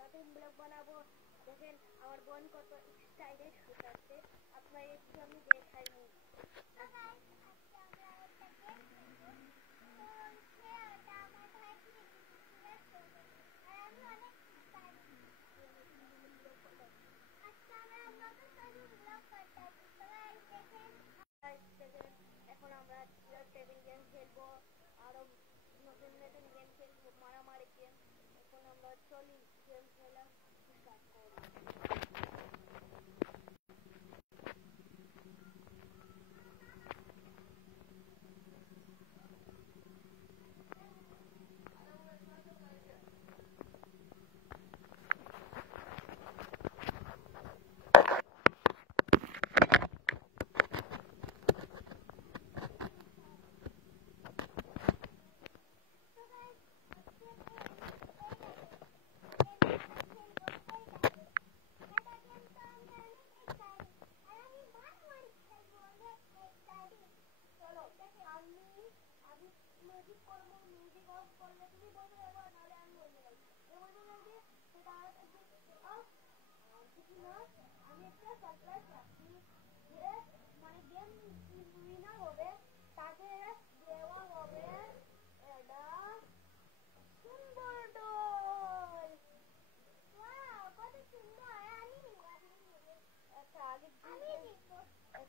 নতুন ব্লগ বানাবো। দেখেন আমার বোন কত স্টাইলিশ হচ্ছে, আপনার একটু আমি দেখাই মুখ। এখন আমরা টেবিল গেম খেলবো, আরো নতুন নতুন গেম খেলবো, মারামারি গেম। এখন আমরা চলি গেম খেলা স্টার্ট করি। মিউজিক করবো, মিউজিক অফ করলে তুমি বলতে পারবো, নাহলে আমি বলতে পারবো। সেটা আমি একটা সারপ্রাইজ রাখছি, যে মানে গেম উইনার হবে তাকে দেওয়া হবে এটা সুন্দর ডল। ওয়াও, কত সুন্দর! আমি নিব। আচ্ছা, আগে আমি নিব।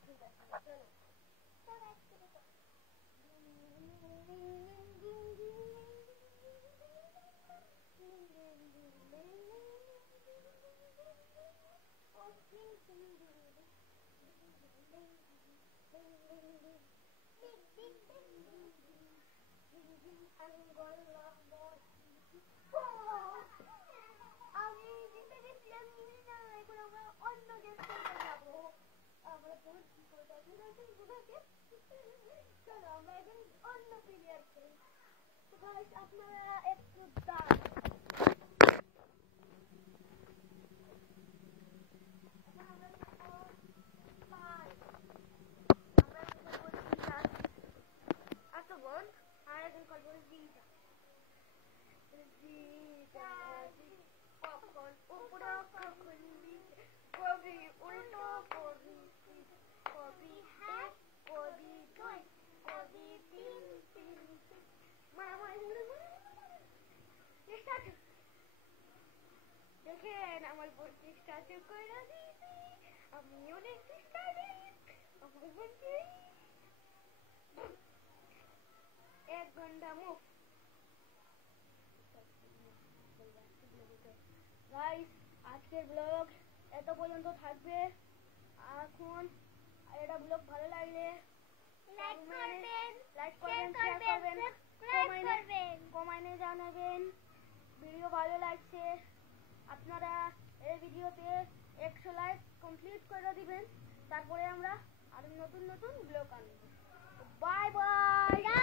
ঠিক আছে, চলো। আমি জিতে গেছিলাম, এখন আমরা অন্য গেম খেলতে যাবো। আমরা চলো আমরা এখন অন্য প্লেয়ার খেলি। তো গাইস, আপনারা একটু দাঁড়ান। আচ্ছা বোন, আর এখন কল বলে জিটা জিটা কখন উপরে কখন নিচে, কবি উল্টো কবি কবি এক কবি দুই কবি তিন তিন দেখেন আমার বোন স্টার্ট করে দিয়েছি। আমি অনেক স্টাইলিশ। আমার বোনকে 1 ঘন্টা মুখ। গাইস, আজকের ব্লগ এত পর্যন্ত থাকবে। এখন এটা ব্লগ ভালো লাগলে লাইক করবেন, শেয়ার করবেন, কমেন্টে জানাবেন ভিডিও ভালো লাগছে। আপনারা এই ভিডিওতে 100 লাইক কমপ্লিট করে দিবেন, তারপরে আমরা আরো নতুন নতুন ব্লগ আনবো। Bye bye.